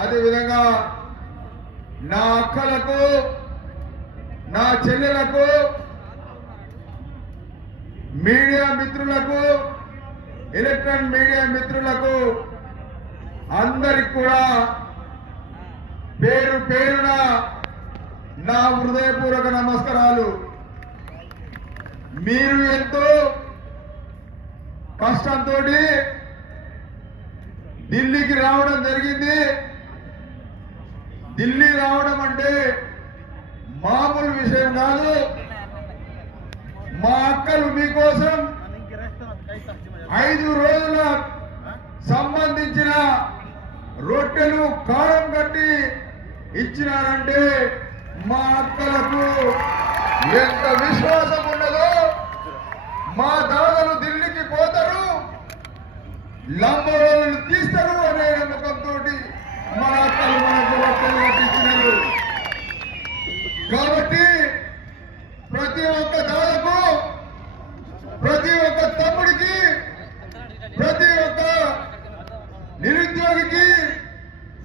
అదేవిధంగా నా అక్కలకు, నా చెల్లెలకు, మీడియా మిత్రులకు, ఎలక్ట్రానిక్ మీడియా మిత్రులకు అందరికి కూడా పేరు పేరున నా హృదయపూర్వక నమస్కారాలు. మీరు ఎంతో కష్టంతో ఢిల్లీకి రావడం జరిగింది. ఢిల్లీ రావడం అంటే మామూలు విషయం కాదు. మా అక్కలు మీకోసం 5 రోజుల సంబంధించిన రొట్టెలు కారం కట్టి ఇచ్చినారంటే మా అక్కలకు ఎంత విశ్వాసం ఉన్నదో. మా దాదాలు ఢిల్లీకి పోతారు, లంబోలను తీస్తారు అనే నమ్మకంతో మన అక్కలు మనకు రొట్టెలు కట్టించినారు. కాబట్టి ప్రతి ఒక్క దాదాపు, ప్రతి ఒక్క తమ్ముడికి, ప్రతి ఒక్క నిరుద్యోగికి,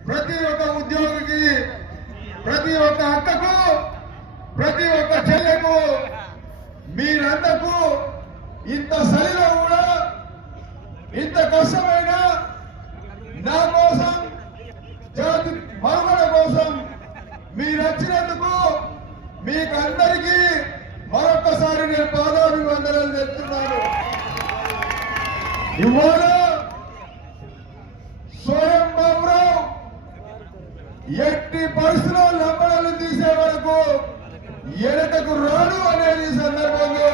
ప్రతి ఒక్క ఉద్యోగికి, ప్రతి ఒక్క అక్కకు, ప్రతి ఒక్క చెల్లెకు, మీరందరూ ఇంత శైలిలో కూడా ఇంత కష్టమైన నా కోసం, జాతి మనుగడ కోసం మీరు వచ్చినందుకు మీకు అందరికీ మరొకసారి నేను పాదాభివందనాలు చెప్తున్నాను. ఇవాళ స్వయం బాబురావు ఎట్టి పరిస్థితుల్లో లంబడాలు తీసే వరకు వెనకకు రాడు అనేది సందర్భంగా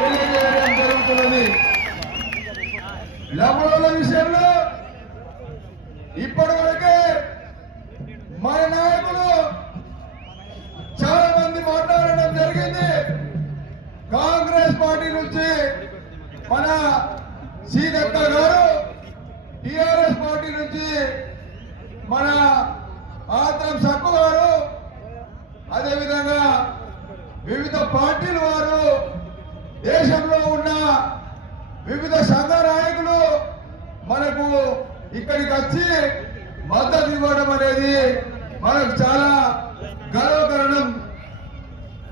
తెలియజేయడం జరుగుతున్నది. లంబడాల విషయంలో ఇప్పటి వరకే మన నాయకులు చాలా మంది మాట్లాడడం జరిగింది. కాంగ్రెస్ పార్టీ నుంచి మన సీతక్క గారు, టిఆర్ఎస్ పార్టీ నుంచి మన ఆత్రం సక్కు గారు, అదేవిధంగా వివిధ పార్టీల వారు, దేశంలో ఉన్న వివిధ సంఘ నాయకులు మనకు ఇక్కడికి వచ్చి మద్దతు ఇవ్వడం అనేది మనకు చాలా గర్వకారణం.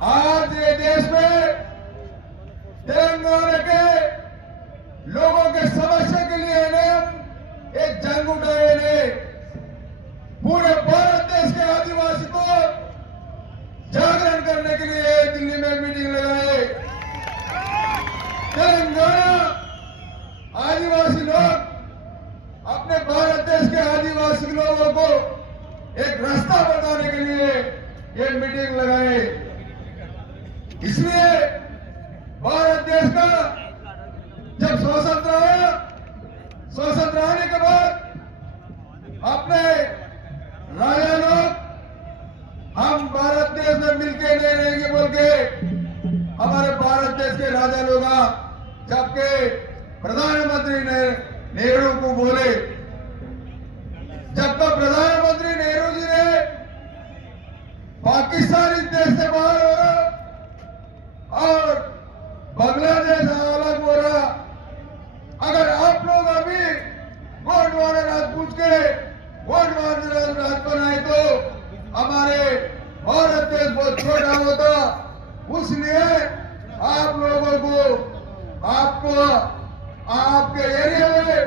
आज ये देश में तेलंगाना के लोगों के समस्या के लिए एक जंग उठाए ने पूरे भारत देश के आदिवासी को जागरण करने के लिए दिल्ली में मीटिंग लगाए। तेलंगाना आदिवासी लोग अपने भारत देश के आदिवासी लोगों को एक रास्ता बताने के लिए ये मीटिंग लगाए। इसलिए भारत देश का जब स्वतंत्र आया, स्वतंत्र आने के बाद अपने राजा लोग हम भारत देश में मिलके नहीं रहेंगे बोल के हमारे भारत देश के राजा लोग, जबकि प्रधानमंत्री नेहरू को बोले, जब तक प्रधानमंत्री नेहरू जी ने पाकिस्तान इस देश से बाहर हो रहा और बांग्लादेश अलग हो रहा, अगर आप लोग अभी गोंडवाना राज पूछ के गोंडवाना राज बनाए तो हमारे भारत देश बहुत छोटा होता। इसलिए आप लोगों को, आपको, आपके एरिया में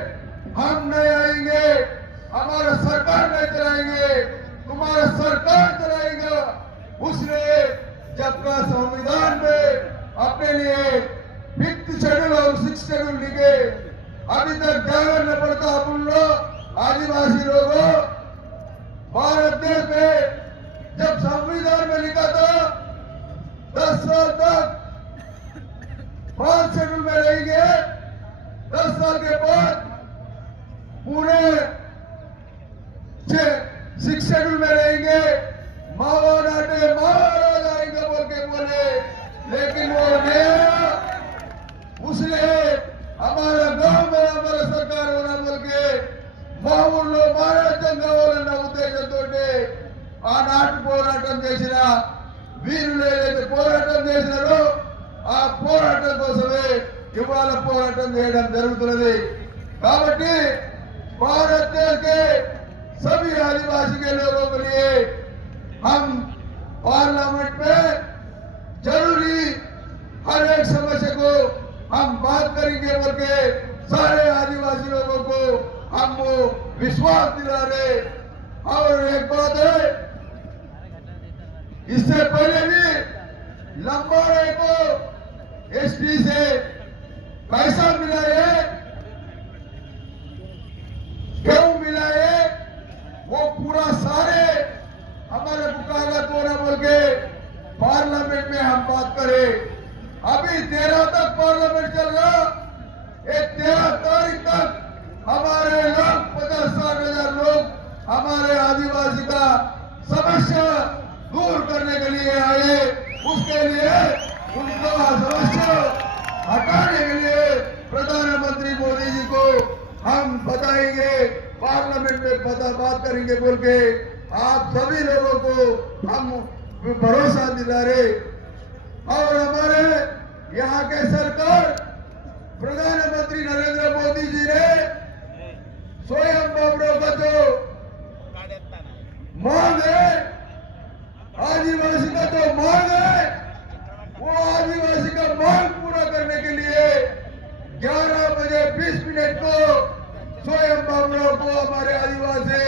हम नहीं आएंगे, हमारा सरकार नहीं चलाएंगे, तुम्हारा सरकार चलाएगा। उसने जबका संविधान में अपने लिए 5th शेड्यूल और 6th शेड्यूल लिखे, अभी तक जागरण न पड़ता अपन लोग आदिवासी लोगों। भारत देश में जब संविधान में लिखा था 10 साल तक 5th शेड्यूल में रहेंगे, 10 साल के बाद पूरे 6th शेड्यूल में रहेंगे, मावा नाटे मारा जाएंगे बोल के बोले, लेकिन वो नहीं आया। उसने हमारा गांव में हमारा सरकार होना बोल के మామూలు మారాటంగా వాళ్ళన్న ఉద్దేశంతో ఆనాటి పోరాటం చేసిన వీరులు ఏదైతే పోరాటం చేసినారో ఆ పోరాటం కోసమే ఇవాళ పోరాటం చేయడం జరుగుతున్నది। కాబట్టి భారతదేశ के सभी आदिवासी के लोगों के लिए हम पार्लियामेंट में जरूरी हर एक समस्या को हम बात करेंगे बोल के सारे आदिवासी लोगों को हम वो विश्वास दिला रहे। और एक बात है, इससे पहले भी लंबाड़े को एसटी से पैसा मिला है, क्यों मिला है वो पूरा सारे हमारे वकालत होना बोल के पार्लियामेंट में हम बात करें। अभी 13 तक पार्लियामेंट चल रहा, 13 तारीख तक हमारे लोग 50-60 हजार लोग हमारे आदिवासी का समस्या दूर करने के लिए आए। उसके लिए उनका समस्या हटाने के लिए प्रधानमंत्री मोदी जी को हम बताएंगे, पार्लियामेंट में बात करेंगे बोल के आप सभी लोगों को हम भरोसा दिला रहे। और हमारे यहाँ के सरकार प्रधानमंत्री नरेंद्र मोदी जी ने स्वयं बाबरों का जो मांग है, आदिवासी का जो मांग है, वो आदिवासी का मांग पूरा करने के लिए 11 बजे 20 मिनट को स्वयं बाबरों को हमारे आदिवासी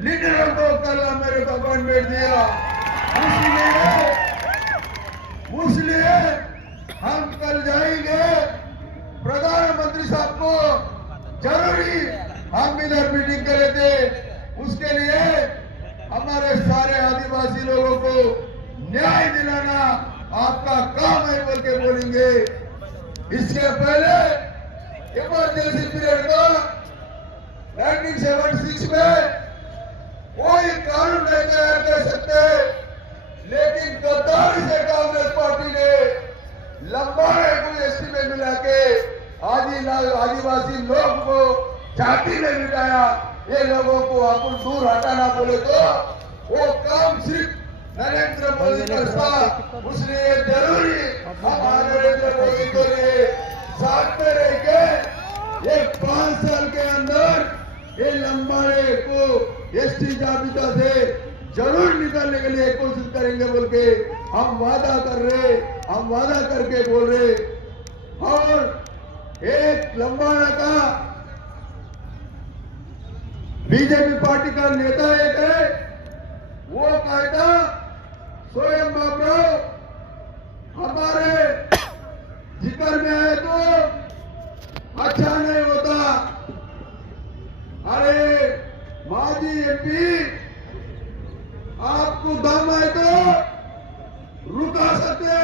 लीडरों को कल मेरे को अपॉइंटमेंट दिया। इसलिए हम कल जाएंगे प्रधानमंत्री साहब को जरूरी हम इधर मीटिंग करे थे। उसके लिए हमारे सारे आदिवासी लोगों को न्याय दिलाना आपका काम है बोल के बोलेंगे। इसके पहले इमरजेंसी पीरियड का 1976 में कोई कानून नहीं तैयार कर सकते, लेकिन गद्दारी से कांग्रेस पार्टी ने लंबाड़े को एसटी में मिला के आदिवासी लोग को जाति में मिटाया। ये लोगों को अपन दूर हटाना बोले तो वो काम सिर्फ नरेंद्र मोदी करता, उसलिए जरूरी हम नरेंद्र मोदी को साथ में रह के ये 5 साल के अंदर ये लंबाड़े को एसटी जाबिता से जरूर निकालने के लिए कोशिश करेंगे बोल के हम वादा कर रहे, हम वादा करके बोल रहे। और एक लंबाड़ा का बीजेपी पार्टी का नेता एक है, वो कहता स्वयं बाबराव हमारे जिक्र में आए तो अच्छा नहीं होता। अरे माजी एमपी आपको दम है तो रुका सकते,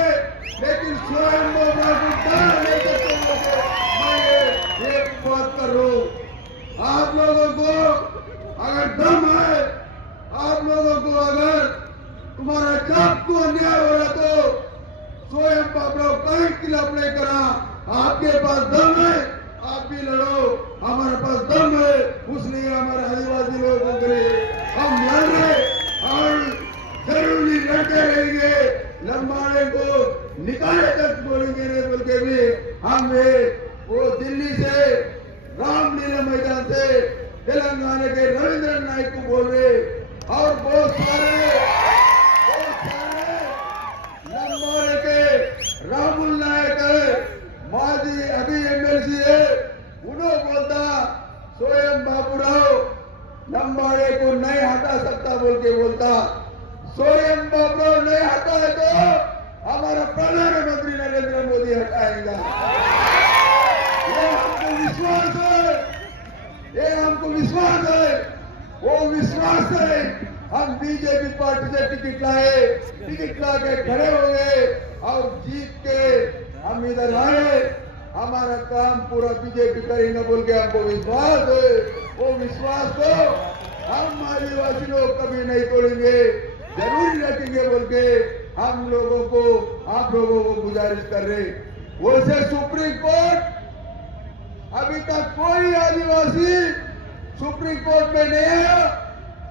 लेकिन स्वयं बाबराव को डर नहीं सकते। मैं ये बात कर रहा हूं, आप लोगों को अगर दम है, आप लोगों को अगर तुम्हारा जात को अन्याय हो रहा तो स्वयं बाबराव कहीं खिलाफ नहीं करा। आपके पास दम है, आप भी लड़ो, हमारे पास दम है, उसलिए हमारे आदिवासी लोगों के लिए हम लड़ रहे और जरूरी लड़ते रहेंगे। लंबाड़े को निकाले तक बोलेंगे नहीं बोल के भी हम वो दिल्ली से रामलीला मैदान से तेलंगाना के रविंद्र नायक को बोल रहे और बहुत सारे लंबाड़े के राहुल नायक है, माजी अभी एमएलसी है, उन्होंने बोलता स्वयं बाबूराव लंबाड़े को नहीं हटा सकता बोल के बोलता। स्वयं बाबूराव नहीं हटा है तो हमारा प्रधानमंत्री नरेंद्र मोदी हटाएगा। ये हमको विश्वास है, ये हमको विश्वास है, वो विश्वास है। हम बीजेपी पार्टी से टिकट लाए, टिकट ला के खड़े हो गए और जीत के हम इधर आए। हमारा काम पूरा बीजेपी करेंगे बोल के हमको विश्वास है। वो विश्वास को हम आदिवासी लोग कभी नहीं तोड़ेंगे, जरूर रखेंगे बोल के हम लोगों को, आप लोगों को गुजारिश कर रहे। वैसे सुप्रीम कोर्ट अभी तक कोई आदिवासी सुप्रीम कोर्ट में नहीं आया,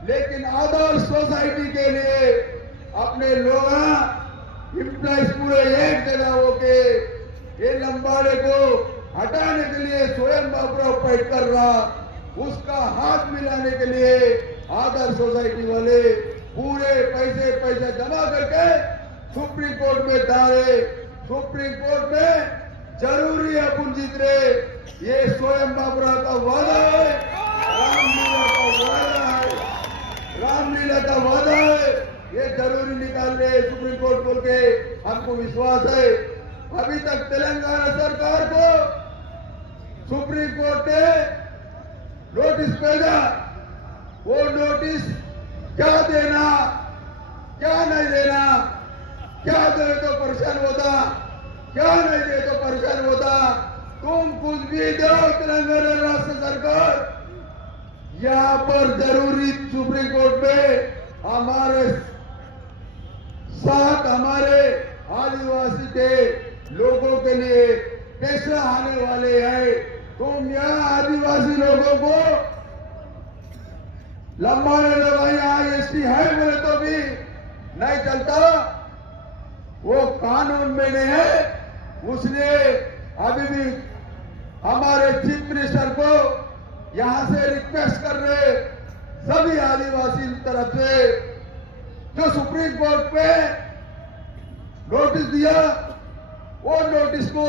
लेकिन आदर्श सोसाइटी के लिए अपने लोग इम्प्लाइज पूरे एक जगह होके ये लंबाड़े को हटाने के लिए स्वयं बाबूराव फाइट कर रहा, उसका हाथ मिलाने के लिए आदर्श सोसाइटी वाले पूरे पैसे जमा करके सुप्रीम कोर्ट में डाले। सुप्रीम कोर्ट में जरूरी अपन जीत रहे। ये स्वयं बाबूराव का वादा है, रामलीला का वादा है, रामलीला का वादा है। ये जरूरी निकाल ले सुप्रीम कोर्ट बोल के हमको विश्वास है। अभी तक तेलंगाना सरकार को सुप्रीम कोर्ट ने नोटिस भेजा। वो नोटिस क्या देना क्या नहीं देना, क्या दे तो परेशान होता, क्या नहीं दे तो परेशान होता। तुम कुछ भी दो तेलंगाना राष्ट्र सरकार, यहाँ पर जरूरी सुप्रीम कोर्ट में हमारे साथ हमारे आदिवासी के लोगों के लिए फैसला आने वाले हैं। तुम यहाँ आदिवासी लोगों को लंबाने लगा यहाँ एसटी है बोले तो भी नहीं चलता। वो कानून में नहीं है। उसने अभी भी हमारे चीफ मिनिस्टर को यहां से रिक्वेस्ट कर रहे सभी आदिवासी तरफ से, जो सुप्रीम कोर्ट पे नोटिस दिया, वो नोटिस को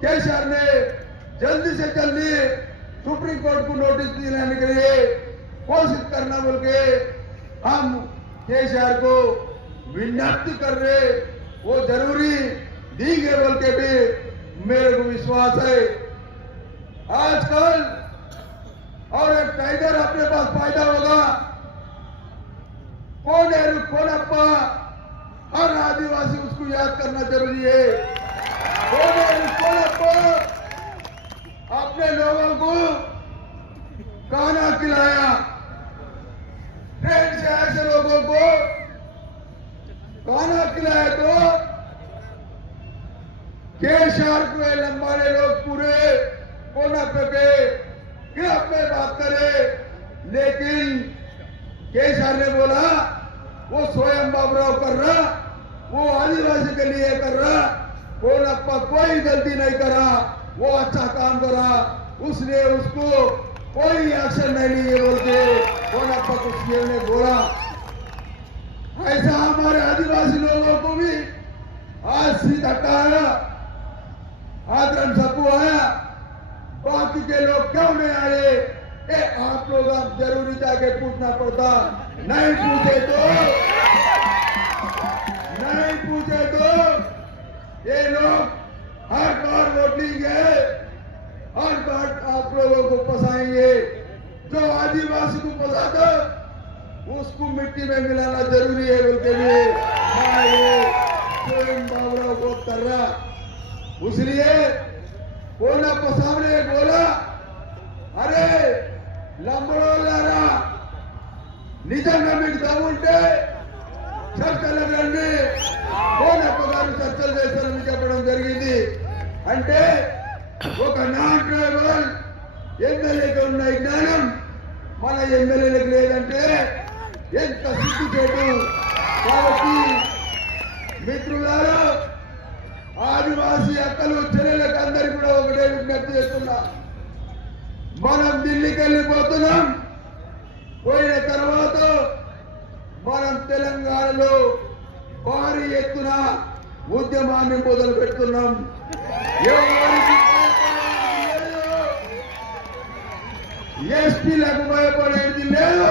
केसीआर ने जल्दी से जल्दी सुप्रीम कोर्ट को नोटिस दिलाने के लिए कोशिश करना बोल के हम केसीआर को विज्ञप्ति कर रहे। वो जरूरी दी गए बोल के भी मेरे को विश्वास है। आजकल और एक टाइगर अपने पास फायदा होगा। कौन है कौन अप्पा, हर आदिवासी उसको याद करना जरूरी है। कौन है कौन अप्पा, अपने लोगों को खाना खिलाया, ट्रेन से ऐसे लोगों को खाना खिलाया। तो केसीआर को लंबाने लोग पूरे कोना पे के खिलाफ में बात करे, लेकिन केसीआर ने बोला वो स्वयं बाबूराव कर रहा, वो आदिवासी के लिए कर रहा, कोनप्पा कोई गलती नहीं करा, वो अच्छा काम करा, उसने उसको कोई एक्शन नहीं लिए बोल के कोनप्पा को सीएम ने बोला। ऐसा हमारे आदिवासी लोगों को भी आज सीट हटाया, आदरण सबको आया, बाकी के लोग क्यों नहीं आए? आप लोग अब जरूरी जाके पूछना पड़ता। नहीं पूछे तो ये लोग हर बार वोट लेंगे, हर बार आप लोगों को फंसाएंगे। जो आदिवासी को फंसाता उसको मिट्टी में मिलाना जरूरी है बोल के लिए स्वयं बाबूराव को कर रहा। इसलिए कोनप्पा सामने बोला, अरे లంబడోళ్ళారా, నిజంగా మీకు దమ్ముంటే చర్చలకు రండి. కోనప్ప గారు చర్చలు చేస్తారని చెప్పడం జరిగింది. అంటే ఒక నాన్ ట్రైబల్ ఎమ్మెల్యేకి ఉన్న జ్ఞానం మన ఎమ్మెల్యేలకు లేదంటే ఎంత సిగ్గుచేటు. కాబట్టి మిత్రులారా, ఆదివాసీ అక్కలు చెల్లెలకు అందరికీ కూడా ఒకటే విజ్ఞప్తి చేస్తున్నా, మనం ఢిల్లీకి వెళ్ళిపోతున్నాం. పోయిన తర్వాత మనం తెలంగాణలో భారీ ఎత్తున ఉద్యమాన్ని మొదలు పెడుతున్నాం. ఎవరికి ఎస్పీలకు భయపడేది లేదు,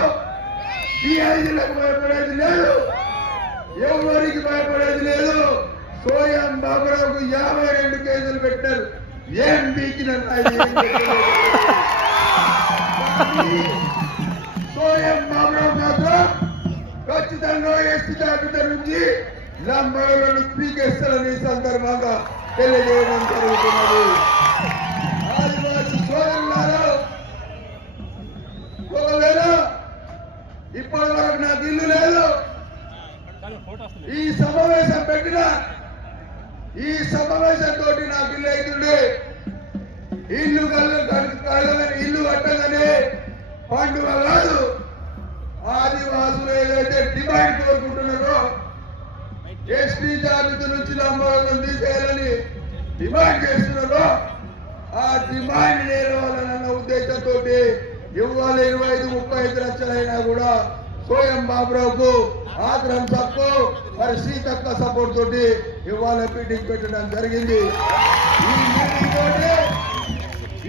డిఐజీలకు భయపడేది లేదు, ఎవరికి భయపడేది లేదు. స్వయం బాబురావుకు 52 కేసులు పెట్టారు. ఏం బీకిన స్వయం బాబురావు మాత్రం ఖచ్చితంగా ఎస్టీ జాబితా నుంచి లంబాడులను పీకేస్తారని సందర్భంగా తెలియజేయడం జరుగుతున్నది. ఆదివాసీ సోదరులారా, ఒకవేళ ఇప్పటి వరకు నాకు ఇల్లు లేదు, ఈ సమావేశం పెట్టిన ఈ సమావేశంతో నాకు ఇల్లు అవుతుండే. ఇల్లు ఇల్లు కట్టగానే పండుగ కాదు. ఆదివాసులు ఏదైతే డిమాండ్ కోరుకుంటున్నారో, ఎస్టీ జాబితా నుంచి లంబాడులను తీసేయాలని డిమాండ్ చేస్తున్నారో, ఆ డిమాండ్ నేరవాలన్న ఉద్దేశంతో ఇవాళ 25-35 లక్షలైనా కూడా సోయం బాబురావుకు ఆగ్రహం తప్పు మరి సీతక్క సపోర్ట్ తోటి ఇవాళ మీటింగ్ పెట్టడం జరిగింది.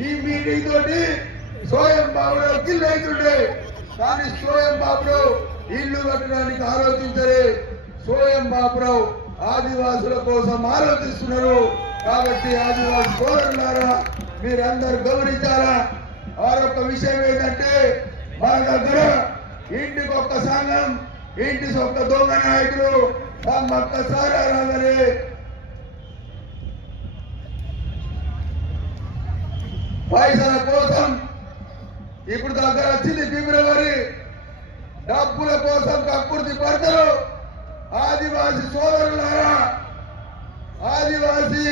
ఈ మీటింగ్ తోటి సోయం బాబురావు కిల్ అవుతుండే, కానీ సోయం బాబురావు ఇల్లు కట్టడానికి ఆలోచించరే. సోయం బాబురావు ఆదివాసుల కోసం ఆలోచిస్తున్నారు. కాబట్టి ఆదివాసి సోదరులారా మీరందరూ గమనించాలా. మరొక విషయం ఏంటంటే మన దగ్గర ఇంటికి ఒక్క సంఘం, ఇంటికి ఒక్క దొంగ నాయకులు ఒక్కసారి రాగానే పైసల కోసం ఇప్పుడు దగ్గర వచ్చింది ఫిబ్రవరి, డబ్బుల కోసం కక్కుర్తి పడతారు. ఆదివాసి సోదరులారా, ఆదివాసి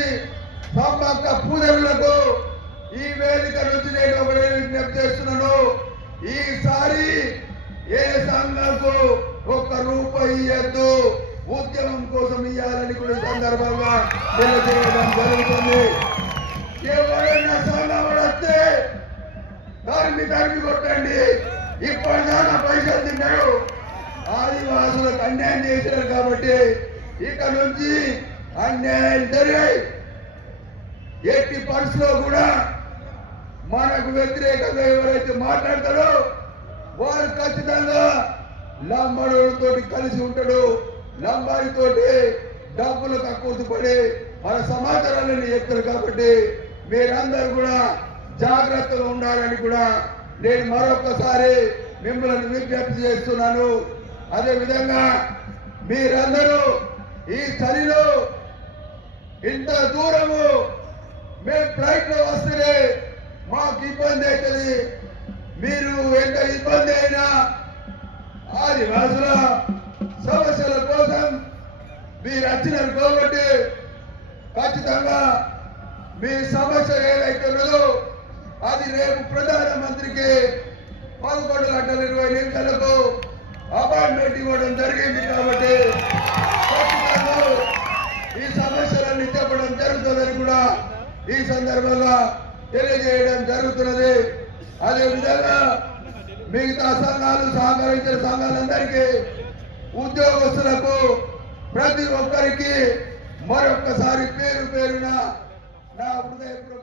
సమ్మక్క పూజలకు ఈ వేదిక నుంచి నేను ఒకటే విజ్ఞప్తి చేస్తున్నాను. ఈసారి ఏ సంఘంకు ₹1 ఇయ్యద్దు, ఉద్యమం కోసం ఇయ్యాలని కూడా సందర్భంగా తెలియజేయడం జరుగుతుంది. ఎవరైనా సంఘం వస్తే దాన్ని కొట్టండి. ఇప్పటిదాకా పైసలు తిన్నారు, ఆదివాసులకు అన్యాయం చేశారు. కాబట్టి ఇక నుంచి అన్యాయం జరిగాయి. ఎట్టి పరిస్థితిలో కూడా మనకు వ్యతిరేకంగా ఎవరైతే మాట్లాడతాడో వారు ఖచ్చితంగా లంబాడితో కలిసి ఉంటాడు. లంబాడితోటి డబ్బులు కక్కుర్తి పడి మన సమాచారాలను చెప్తారు. కాబట్టి మీరందరూ కూడా జాగ్రత్తగా ఉండాలని కూడా నేను మరొకసారి మిమ్మల్ని విజ్ఞప్తి చేస్తున్నాను. అదేవిధంగా మీరందరూ ఈ చలిలో ఇంత దూరము మేము ఫ్లైట్ లో వస్తేనే మాకు ఇబ్బంది అవుతుంది. మీరు ఎంత ఇబ్బంది అయినా ఆదివాసుల సమస్యల కోసం మీరు వచ్చినారు కాబట్టి ఖచ్చితంగా మీ సమస్య ఏదైతే ఉన్నదో అది రేపు ప్రధానమంత్రికి 11:20 అపాయింట్మెంట్ ఇవ్వడం జరిగింది. కాబట్టి ఖచ్చితంగా ఈ సమస్యలన్నీ చెప్పడం జరుగుతుందని కూడా ఈ సందర్భంగా తెలియజేయడం జరుగుతున్నది. అదేవిధంగా మిగతా సంఘాలు సహకరించిన సంఘాలందరికీ, ఉద్యోగస్తులకు ప్రతి ఒక్కరికి మరొక్కసారి పేరు పేరున నా హృదయపూర్వక